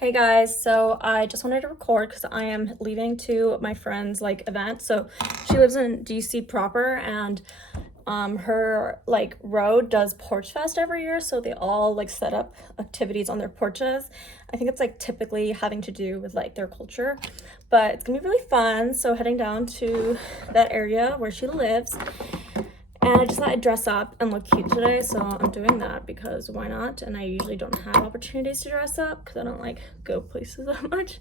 Hey guys, so I just wanted to record because I am leaving to my friend's event. So she lives in DC proper, and her road does Porch Fest every year, so they all set up activities on their porches. I think it's typically having to do with their culture, but it's gonna be really fun. So heading down to that area where she lives, and I just thought I'd dress up and look cute today, so I'm doing that because why not? And I usually don't have opportunities to dress up because I don't go places that much.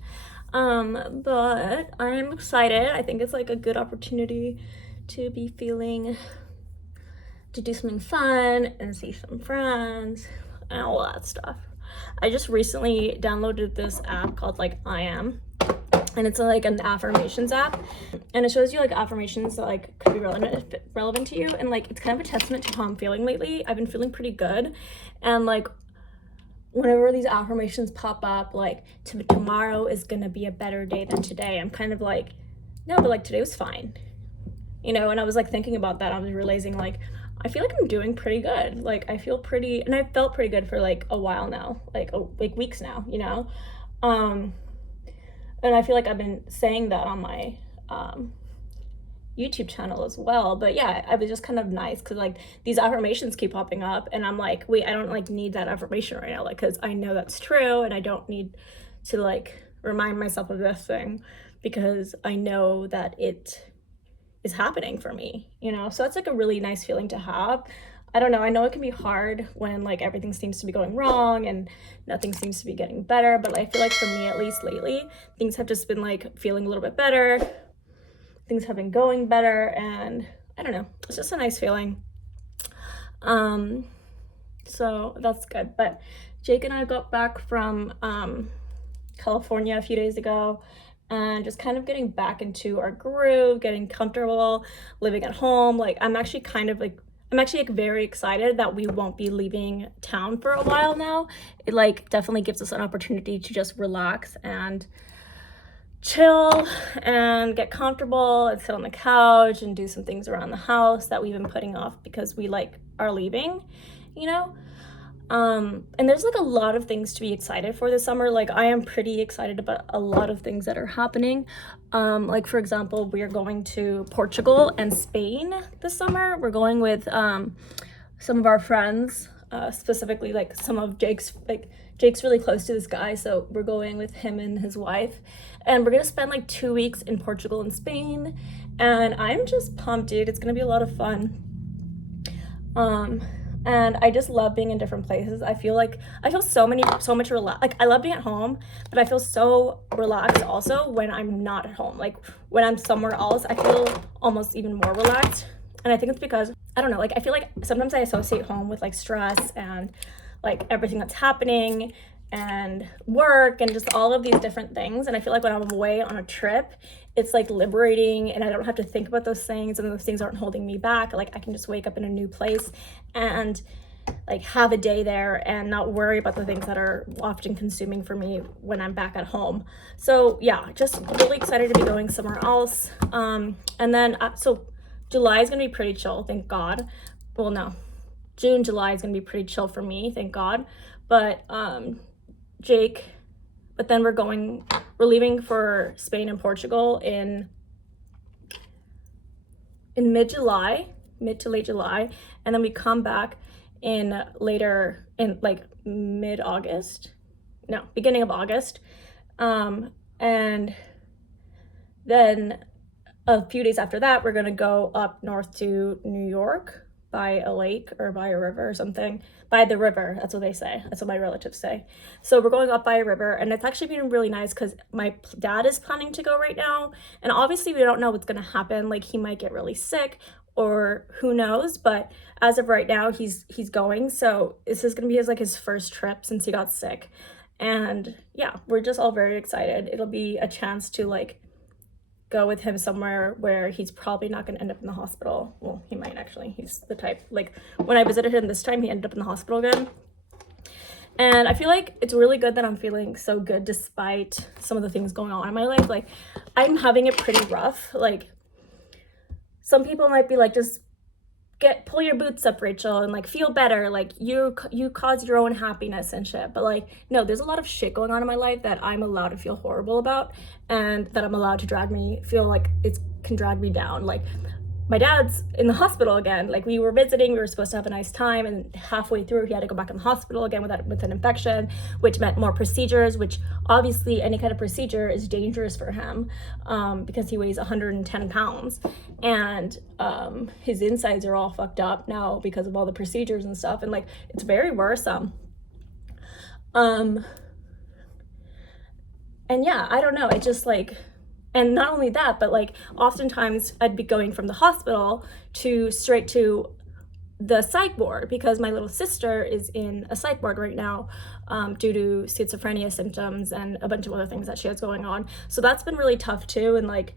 But I'm excited. I think it's a good opportunity to be feeling to do something fun and see some friends and all that stuff. I just recently downloaded this app called I Am, and it's an affirmations app, and it shows you affirmations that could be relevant to you, and it's kind of a testament to how I'm feeling lately. I've been feeling pretty good, and whenever these affirmations pop up, tomorrow is gonna be a better day than today, I'm kind of no, but today was fine, and I was thinking about that. I was realizing I feel I'm doing pretty good. I feel pretty, and I've felt pretty good for a while now, weeks now, and I feel I've been saying that on my YouTube channel as well. But yeah, I was just kind of nice because these affirmations keep popping up, and I'm wait, I don't need that affirmation right now, because I know that's true, and I don't need to remind myself of this thing because I know that it is happening for me, so that's a really nice feeling to have. I don't know, I know it can be hard when everything seems to be going wrong and nothing seems to be getting better, but I feel for me, at least lately, things have just been feeling a little bit better. Things have been going better, and I don't know, it's just a nice feeling. So that's good. But Jake and I got back from California a few days ago, and just kind of getting back into our groove, getting comfortable living at home. I'm actually very excited that we won't be leaving town for a while now. It definitely gives us an opportunity to just relax and chill and get comfortable and sit on the couch and do some things around the house that we've been putting off because we are leaving, and there's a lot of things to be excited for this summer. I am pretty excited about a lot of things that are happening. For example, we are going to Portugal and Spain this summer. We're going with some of our friends, specifically some of Jake's really close to this guy, so we're going with him and his wife, and we're gonna spend 2 weeks in Portugal and Spain, and I'm just pumped, dude. It's gonna be a lot of fun. And I just love being in different places. I feel so much relaxed. I love being at home, but I feel so relaxed also when I'm not at home. When I'm somewhere else, I feel almost even more relaxed. And I think it's because, I don't know, I feel sometimes I associate home with stress and everything that's happening and work and just all of these different things. And I feel when I'm away on a trip, it's liberating, and I don't have to think about those things, and those things aren't holding me back. I can just wake up in a new place and have a day there and not worry about the things that are often consuming for me when I'm back at home. So yeah, just really excited to be going somewhere else. And then so July is gonna be pretty chill, thank God. Well, no, June, July is gonna be pretty chill for me, thank God. But but then we're leaving for Spain and Portugal in mid to late July, and then we come back in mid-August, no, beginning of August, and then a few days after that, we're gonna go up north to New York by a lake or by a river or something. By the river, that's what they say. That's what my relatives say. So we're going up by a river, and it's actually been really nice because my dad is planning to go right now, and obviously we don't know what's gonna happen. He might get really sick, or who knows, but as of right now, he's going. So this is gonna be his first trip since he got sick, and yeah, we're just all very excited. It'll be a chance to go with him somewhere where he's probably not going to end up in the hospital. Well, he might actually. He's the type, when I visited him this time, he ended up in the hospital again. And I feel it's really good that I'm feeling so good despite some of the things going on in my life. I'm having it pretty rough. Some people might be just pull your boots up, Rachel, and like feel better, like you cause your own happiness and shit. But like, no, there's a lot of shit going on in my life that I'm allowed to feel horrible about, and that I'm allowed to feel like it can drag me down. Like, my dad's in the hospital again. Like, we were visiting, we were supposed to have a nice time, and halfway through he had to go back in the hospital again with an infection, which meant more procedures, which obviously any kind of procedure is dangerous for him, because he weighs 110 pounds, and his insides are all fucked up now because of all the procedures and stuff, and like, it's very worrisome. And yeah, I don't know, it just like, and not only that, but like, oftentimes I'd be going from the hospital straight to the psych ward, because my little sister is in a psych ward right now, due to schizophrenia symptoms and a bunch of other things that she has going on. So that's been really tough too. And like,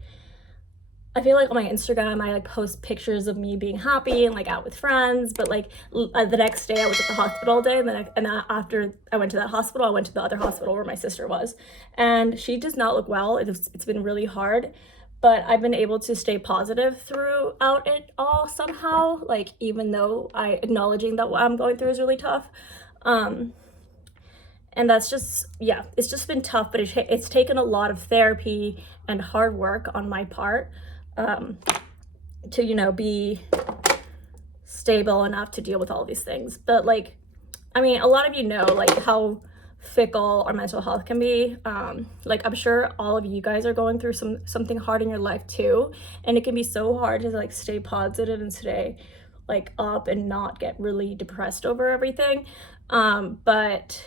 I feel like on my Instagram, I like post pictures of me being happy and like out with friends, but like the next day I was at the hospital all day, and then after I went to that hospital, I went to the other hospital where my sister was, and she does not look well. It's been really hard, but I've been able to stay positive throughout it all somehow, like, even though acknowledging that what I'm going through is really tough. And that's just, yeah, it's just been tough, but it's taken a lot of therapy and hard work on my part, to, you know, be stable enough to deal with all these things. But like, I mean, a lot of you know like how fickle our mental health can be. Like, I'm sure all of you guys are going through something hard in your life too, and it can be so hard to like stay positive and stay like up and not get really depressed over everything. But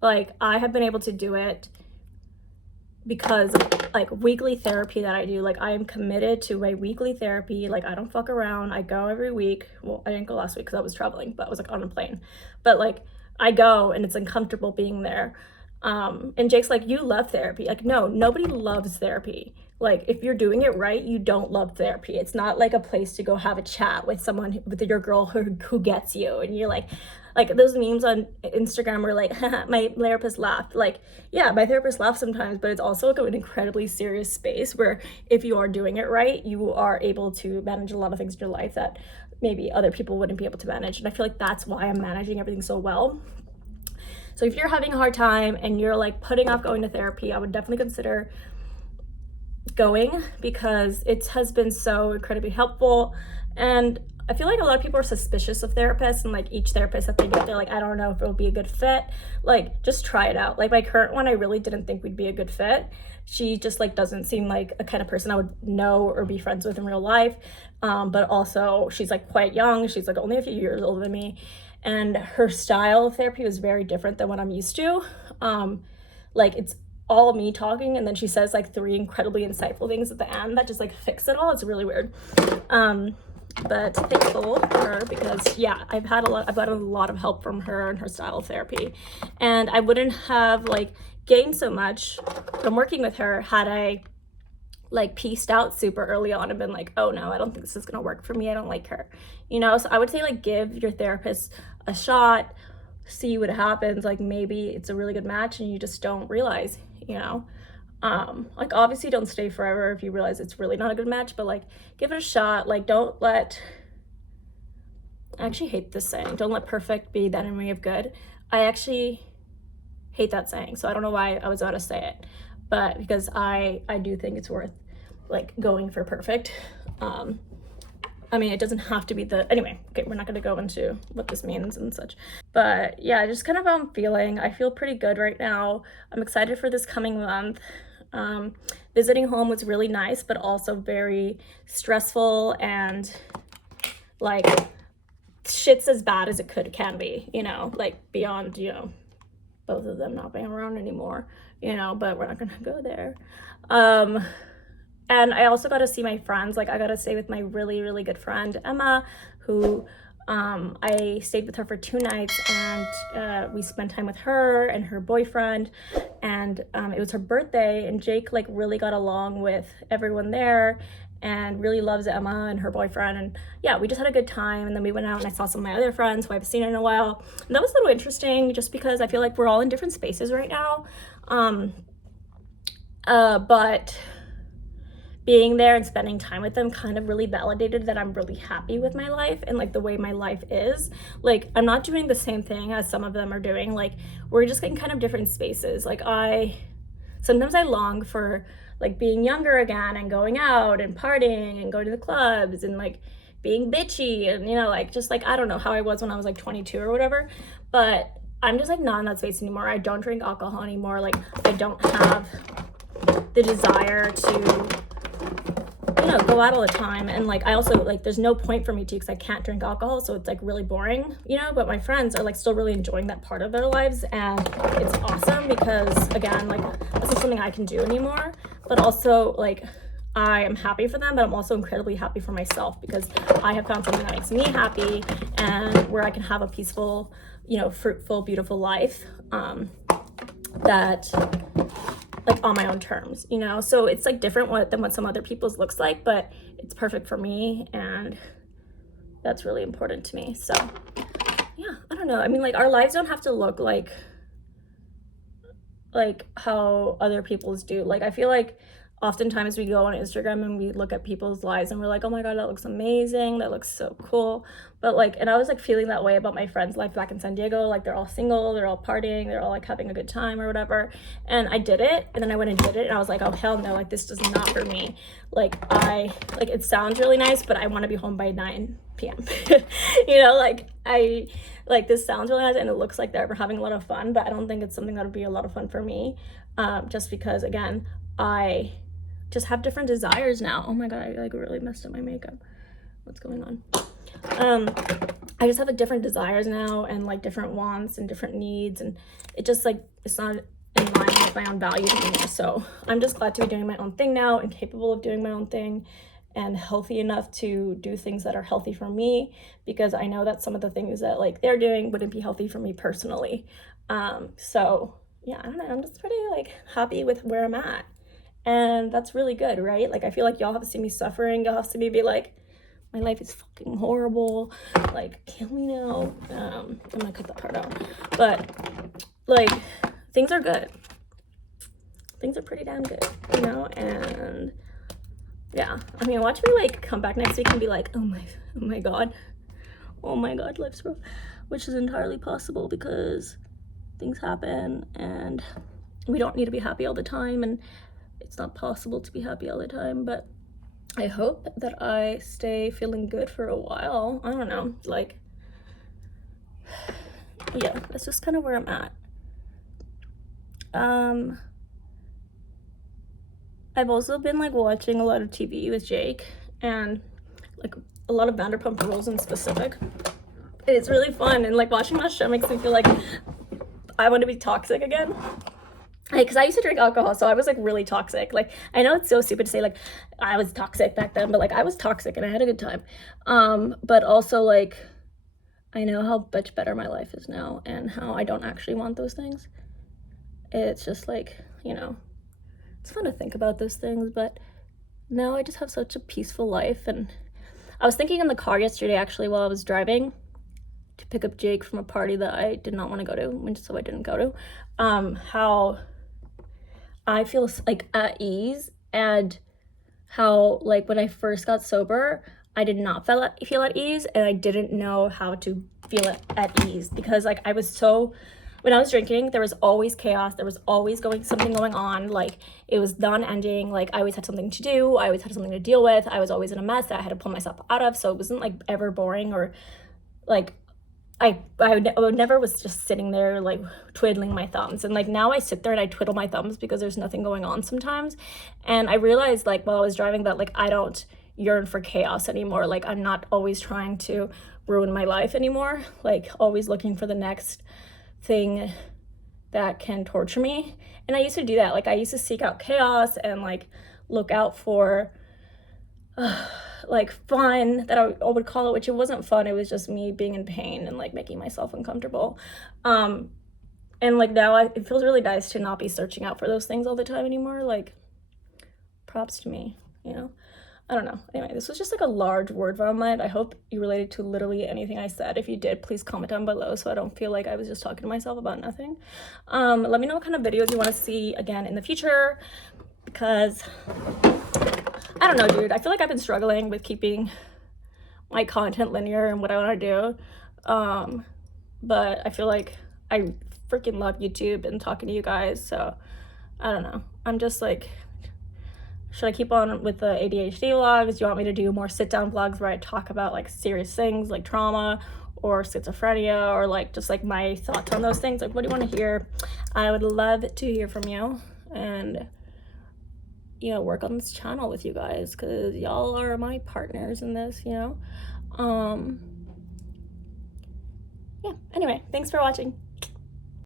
like, I have been able to do it because of like weekly therapy that I do. Like, I am committed to my weekly therapy. Like, I don't fuck around. I go every week. Well, I didn't go last week because I was traveling, but I was like on a plane. But like, I go, and it's uncomfortable being there. And Jake's like, you love therapy. Like, no, nobody loves therapy. Like, if you're doing it right, you don't love therapy. It's not like a place to go have a chat with someone, with your girl who gets you, and you're like those memes on Instagram where like, my therapist laughed. Like, yeah, my therapist laughs sometimes, but it's also like an incredibly serious space where if you are doing it right, you are able to manage a lot of things in your life that maybe other people wouldn't be able to manage. And I feel like that's why I'm managing everything so well. So if you're having a hard time and you're like putting off going to therapy, I would definitely consider going, because it has been so incredibly helpful. And I feel like a lot of people are suspicious of therapists, and like each therapist that they get, they're like, I don't know if it'll be a good fit. Like, just try it out. Like, my current one, I really didn't think we'd be a good fit. She just like doesn't seem like a kind of person I would know or be friends with in real life. But also she's like quite young. She's like only a few years older than me. And her style of therapy was very different than what I'm used to. Like, it's all me talking, and then she says like 3 incredibly insightful things at the end that just like fix it all. It's really weird. But thankful for her, because yeah, I've gotten a lot of help from her and her style of therapy, and I wouldn't have like gained so much from working with her had I like pieced out super early on and been like, oh no, I don't think this is gonna work for me, I don't like her, you know. So I would say like, give your therapist a shot, see what happens. Like, maybe it's a really good match and you just don't realize, you know. Like, obviously don't stay forever if you realize it's really not a good match, but like, give it a shot. Like, I actually hate this saying, don't let perfect be the enemy of good. I actually hate that saying, so I don't know why I was about to say it, but because I do think it's worth like going for perfect. I mean, it doesn't have to be anyway, okay, we're not going to go into what this means and such. But yeah, just kind of how I'm feeling. I feel pretty good right now. I'm excited for this coming month. Visiting home was really nice, but also very stressful, and like, shit's as bad as it can be, you know, like beyond, you know, both of them not being around anymore, you know, but we're not going to go there. And I also got to see my friends. Like, I got to stay with my really, really good friend, Emma, who I stayed with her for 2 nights, and we spent time with her and her boyfriend, and it was her birthday, and Jake like really got along with everyone there and really loves Emma and her boyfriend, and yeah, we just had a good time. And then we went out and I saw some of my other friends who I haven't seen in a while, and that was a little interesting just because I feel like we're all in different spaces right now. But being there and spending time with them kind of really validated that I'm really happy with my life and like the way my life is. Like, I'm not doing the same thing as some of them are doing. Like, we're just in kind of different spaces. Like, sometimes I long for like being younger again and going out and partying and going to the clubs and like being bitchy and, you know, like just like, I don't know how I was when I was like 22 or whatever, but I'm just like not in that space anymore. I don't drink alcohol anymore. Like, I don't have the desire to, you know, go out all the time. And like, I also like, there's no point for me to, because I can't drink alcohol, so it's like really boring, you know. But my friends are like still really enjoying that part of their lives, and it's awesome because, again, like, this is something I can do anymore. But also, like, I am happy for them, but I'm also incredibly happy for myself because I have found something that makes me happy and where I can have a peaceful, you know, fruitful, beautiful life, that, like, on my own terms, you know. So it's like different than what some other people's looks like, but it's perfect for me, and that's really important to me. So yeah, I don't know. I mean, like, our lives don't have to look like how other people's do. Like, I feel like oftentimes we go on Instagram and we look at people's lives and we're like, oh my God, that looks amazing. That looks so cool. But like, and I was like feeling that way about my friends' life back in San Diego. Like, they're all single, they're all partying, they're all like having a good time or whatever. And I did it. And then I went and did it. And I was like, oh, hell no, like, this is not for me. Like, it sounds really nice, but I want to be home by 9 p.m. You know, this sounds really nice and it looks like they're having a lot of fun, but I don't think it's something that would be a lot of fun for me. Just because, again, I just have different desires now. Oh my God, I like really messed up my makeup. What's going on? I just have like different desires now and like different wants and different needs, and it just like, it's not in line with my own values anymore. So I'm just glad to be doing my own thing now and capable of doing my own thing and healthy enough to do things that are healthy for me, because I know that some of the things that like they're doing wouldn't be healthy for me personally. So yeah, I don't know, I'm just pretty like happy with where I'm at. And that's really good, right? Like, I feel like y'all have to see me suffering. Y'all have to see me be like, my life is fucking horrible. Like, kill me now. I'm gonna cut that part out. But, like, things are good. Things are pretty damn good, you know? And, yeah. I mean, watch me, like, come back next week and be like, oh my God. Oh my God, life's rough. Which is entirely possible because things happen and we don't need to be happy all the time. And it's not possible to be happy all the time, but I hope that I stay feeling good for a while. I don't know, like, yeah, that's just kind of where I'm at. I've also been like watching a lot of TV with Jake and like a lot of Vanderpump Rules in specific. It's really fun, and like watching that show makes me feel like I want to be toxic again. Because I used to drink alcohol, so I was like really toxic. Like, I know it's so stupid to say like I was toxic back then, but like I was toxic and I had a good time. But also like I know how much better my life is now and how I don't actually want those things. It's just like, you know, it's fun to think about those things, but now I just have such a peaceful life. And I was thinking in the car yesterday, actually, while I was driving to pick up Jake from a party that I did not want to go to, so I didn't go to, how I feel like at ease, and how like when I first got sober, I did not feel at ease, and I didn't know how to feel at ease because like I was so, when I was drinking, there was always chaos, there was always something going on, like it was non-ending, like I always had something to do, I always had something to deal with, I was always in a mess that I had to pull myself out of, so it wasn't like ever boring or like I never was just sitting there like twiddling my thumbs. And like now I sit there and I twiddle my thumbs because there's nothing going on sometimes. And I realized like while I was driving that like I don't yearn for chaos anymore. Like I'm not always trying to ruin my life anymore, like always looking for the next thing that can torture me. And I used to do that. Like I used to seek out chaos and like look out for like fun, that I would call it, which it wasn't fun. It was just me being in pain and like making myself uncomfortable. And like now it feels really nice to not be searching out for those things all the time anymore. Like props to me, you know? I don't know. Anyway, this was just like a large word vomit. I hope you related to literally anything I said. If you did, please comment down below so I don't feel like I was just talking to myself about nothing. Let me know what kind of videos you want to see again in the future, because I don't know, dude. I feel like I've been struggling with keeping my content linear and what I want to do. But I feel like I freaking love YouTube and talking to you guys, so I don't know. I'm just like, should I keep on with the ADHD vlogs? Do you want me to do more sit-down vlogs where I talk about like serious things like trauma or schizophrenia, or like just like my thoughts on those things? Like, what do you want to hear? I would love to hear from you, and you know, work on this channel with you guys, because y'all are my partners in this, you know. Yeah, anyway, thanks for watching.